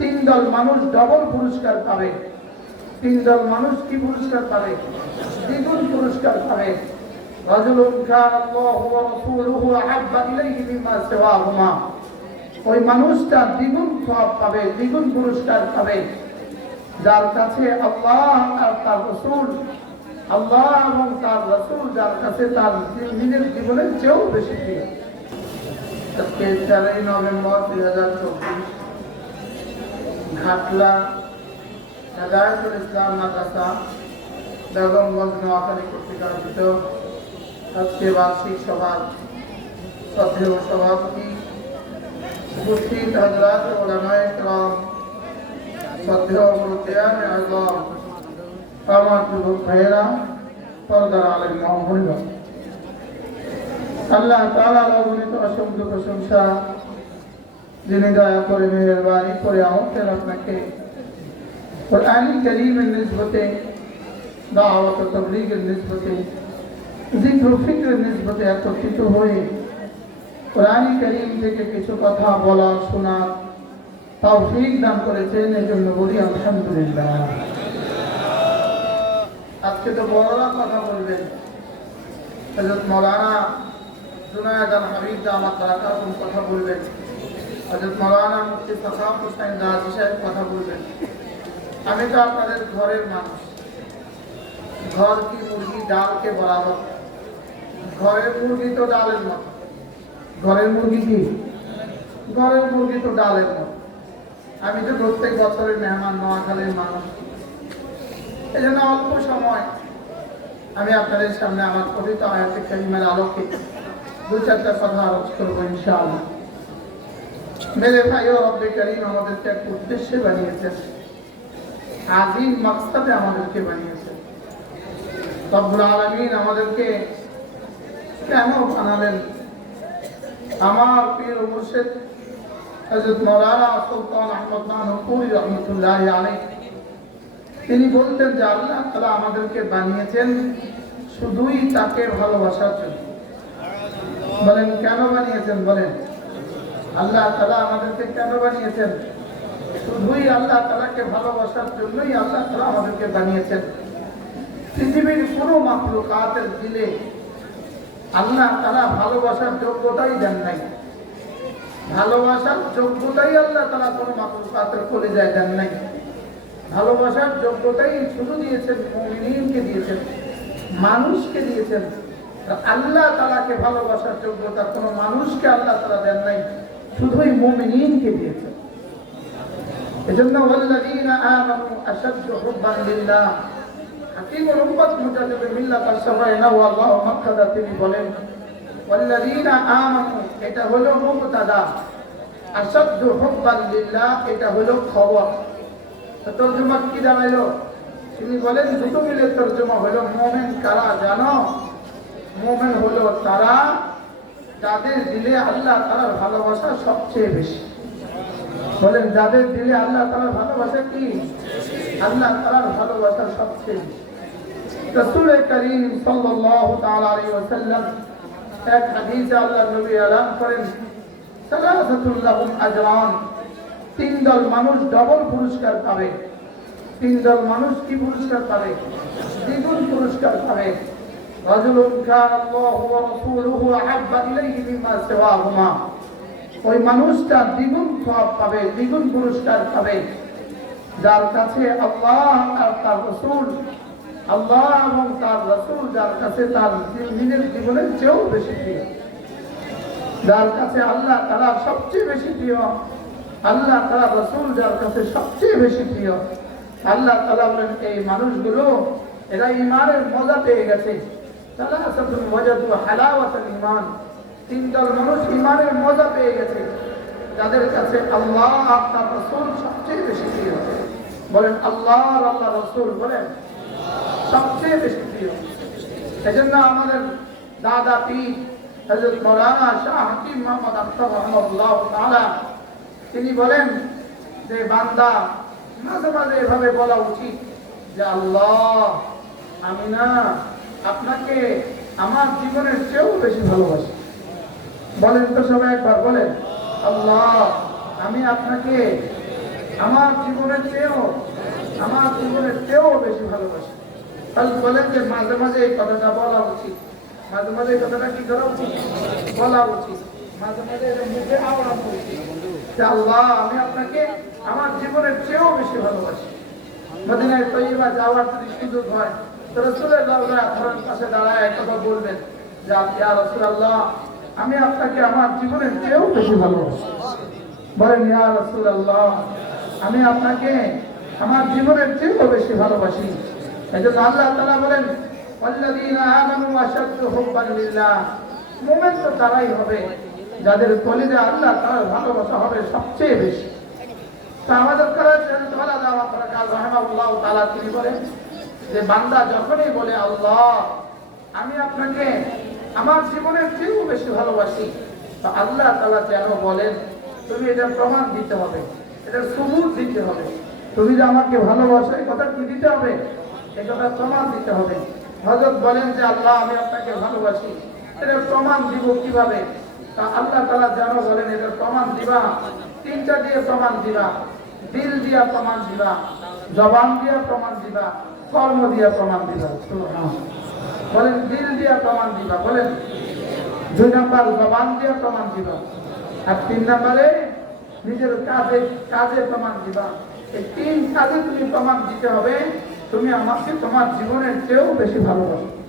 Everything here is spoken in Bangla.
তিন দল মানুষ ডবল পুরস্কার পাবে। তিন দল মানুষ কি পুরস্কার পাবে? দ্বিগুণ পুরস্কার পাবে। ওই মানুষটা দ্বিগুণ সওয়াব পাবে, দ্বিগুণ পুরস্কার পাবে। যার কাছে আল্লাহ আর তার রসুল, আল্লাহ এবং তার রসুল যার কাছে তার নিজের জীবনের চেয়েও বেশি প্রিয়। আজকে তেরোই নভেম্বর দুই হাজার চব্বিশ। ঘাটলা হেদায়তুল ইসলাম মাদ্রাসা বেগমগঞ্জ নোয়াখালী কর্তৃক আয়োজিত আজকে বার্ষিক সভার সভ্য সভাপতি উপস্থিত হজরত ওলামায় কালাম সভ্য মুরতিয়ান আজম, আমার যুবক ভাইয়েরা, পর্দার আলের মহামহিবা আল্লাহ তালা অগণিত অসংখ্য প্রশংসা যিনি দয়া করে মেহেরবানি করে আমাদের আপনাকে কোরআনী করিমের নিসবতে দাওয়াত ও তাবলীগের নিসবতে জিক্র ফিক্রের নিসবতে একত্রিত হয়ে কোরআনী করিম থেকে কিছু কথা বলা শোনা তৌফিক দান করেছেন এই জন্য বলি আলহামদুলিল্লাহ আজকে তো বড়রা কথা বলবেন হজরত মৌলানা জুনায়দ আল হাবিব দামাত বারাকাতুম কথা বলবেন আমি তো আপনাদের ঘরের মানুষ। ঘর কি মুরগি ডালকে বরাবর? ঘরের মুরগি তো ডালের মতো। ঘরের মুরগি কি? ঘরের মুরগি তো ডালের আমি তো প্রত্যেক বছরের মেহমান নোয়াখালীর মানুষ। এই জন্য অল্প সময় আমি আপনাদের সামনে আমার কবিতা আয়াতে কারিমের আলোকে দু চারটা কথা আলোচ করব ইনশাআল্লাহ। মেরে ভাই, ও রব্বে করিম আমাদেরকে এক উদ্দেশ্যে বানিয়েছেন আজিম মাকসাদে আমাদেরকে বানিয়েছেন রব্বুল আলমিন আমাদেরকে কেন বানালেন? আমার প্রিয় মুর্শিদ হযরত মাওলানা সুলতান আহমদ নানপুরি রহমতুল্লাহ আলাইহি, তিনি বলতেন যে আল্লাহ তাআলা আমাদেরকে বানিয়েছেন শুধুই তাকে ভালোবাসার জন্য। বলেন, কেন বানিয়েছেন? বলেন। আল্লাহ তাআলা আমাদেরকে কেন বানিয়েছেন? শুধুই আল্লাহ তাআলাকে ভালোবাসার জন্যই আল্লাহ তাআলা আমাদেরকে বানিয়েছেন। পৃথিবীর কোনো মাখলুকাতের দিলে আল্লাহ তারা ভালোবাসার যোগ্যতাই দেন নাই। ভালোবাসার যোগ্যতাই আল্লাহ তারা কোনো মাকলুকাতের করে যায় দেন নাই। ভালোবাসার যোগ্যতাই শুধু দিয়েছেন, মুমিনকে দিয়েছেন, মানুষকে দিয়েছেন। আল্লাহ তালাকে ভালোবাসার যোগ্যতা কোনো মানুষকে আল্লাহ তারা দেন নাই। শুধুই মুমিনকে দিয়েছেন এজন্য ওয়াল্লাযীনা আমানু আশাদ্দু হুব্বান লিল্লাহ। হাকিমুল উম্মাত মুজাদ্দিদ মিল্লাত আশ-শাফাইনা ওয়া আল্লাহু মাক্কাদা তিনি বলেন, ওয়াল্লাযীনা আমানু, এটা হলো মুবতাদা আশাদ্দু হুব্বান লিল্লাহ, এটা হলো খবর। তরজমা কি দাঁড়াইলো তিনি বলেন, দুটো মিলে তরজমা হলো মুমিন কারা জানো? মুমিন হলো তারা যাদের দিলে আল্লাহ তাআলার ভালোবাসা সবচেয়ে বেশি। বলেন, যাদের দিলে আল্লাহ তাআলার ভালোবাসা কি? আল্লাহ তাআলার ভালোবাসা সবচেয়ে বেশি। এক আল্লাহ তিন দল মানুষ ডবল পুরস্কার তিন দল মানুষ কি পুরস্কার পাবে? দ্বিগুণ পুরস্কার পাবে। কান আল্লাহু ওয়া রাসূলুহু আহাব্বা ইলাইহি মিম্মা সিওয়াহুমা ওই মানুষটা দ্বিগুণ সওয়াব পাবে, দ্বিগুণ পুরস্কার পাবে। যার কাছে আল্লাহ আর তার রসুল, আল্লাহ এবং তার রসুল যার কাছে তার নিজের জীবনের চেয়েও বেশি প্রিয়। যার কাছে আল্লাহ তারা সবচেয়ে বেশি প্রিয়, আল্লাহ তারা রসুল যার কাছে সবচেয়ে বেশি প্রিয়। আল্লাহ তালা বলেন, এই মানুষগুলো, এরা ইমানের মজা পেয়ে গেছে। মানুষ মজা পেয়ে গেছে। যাদের কাছে আল্লাহ সবচেয়ে বেশি প্রিয়। বলেন, আল্লাহ বলেন, সবচেয়ে বেশি প্রিয়। আমাদের দাদা পীর শাহ তিনি বলেন যে, বান্দা, মাঝে মাঝে এভাবে বলা উচিত যে, আল্লাহ, আমি না আপনাকে আমার জীবনের চেয়েও বেশি ভালোবাসি। বলেন তো সবাই একবার, বলেন, আল্লাহ, আমি আপনাকে আমার জীবনের চেয়েও, আমার জীবনের চেয়েও বেশি ভালোবাসি। তাহলে বলেন যে মাঝে মাঝে এই কথাটা বলা উচিত। মাঝে মাঝে এই কথাটা কি করা উচিত? বলা উচিত। মাঝে মাঝে আমি আপনাকে আমার জীবনের চেয়েও বেশি ভালোবাসি। যাওয়ার যদি সুযোগ হয় আমি আপনাকে আমার জীবনের চেয়েও বেশি ভালোবাসি। আমি আপনাকে আমার জীবনের চেয়েও বেশি ভালোবাসি। এই জন্য আল্লাহ তালা বলেন তারাই হবে যাদের আমাদের তিনি বলেন যে বান্দা যখনই বলে, আল্লাহ, আমি আপনাকে আমার জীবনের চেয়েও বেশি ভালোবাসি। তো আল্লাহ তালা যেন বলেন, তুমি এটা প্রমাণ দিতে হবে, এটা সবুত দিতে হবে। তুমি যে আমাকে ভালোবাসো, এই কথা কি দিতে হবে? এই কথা প্রমাণ দিতে হবে। হযরত বলেন যে, আল্লাহ, আমি আপনাকে ভালোবাসি, এটা প্রমাণ দিব কীভাবে? তা আল্লাহ তালা যেন বলেন, এটা প্রমাণ দিবা, তিনটা দিয়ে প্রমাণ দিবা, দিল দিয়া প্রমাণ দিবা, জবান দিয়া প্রমাণ দিবা কর্ম দিয়া প্রমাণ দিবা বলেন, দিল দিয়া প্রমাণ দিবা, বলেন। দুই নাম্বার, জবান দিয়া প্রমাণ দিবা। আর তিন নাম্বারে, নিজের কাজে কাজে প্রমাণ দিবা। এই তিন কাজে তুমি প্রমাণ দিতে হবে, তুমি আমাকে তোমার জীবনের চেয়েও বেশি ভালোবাসো।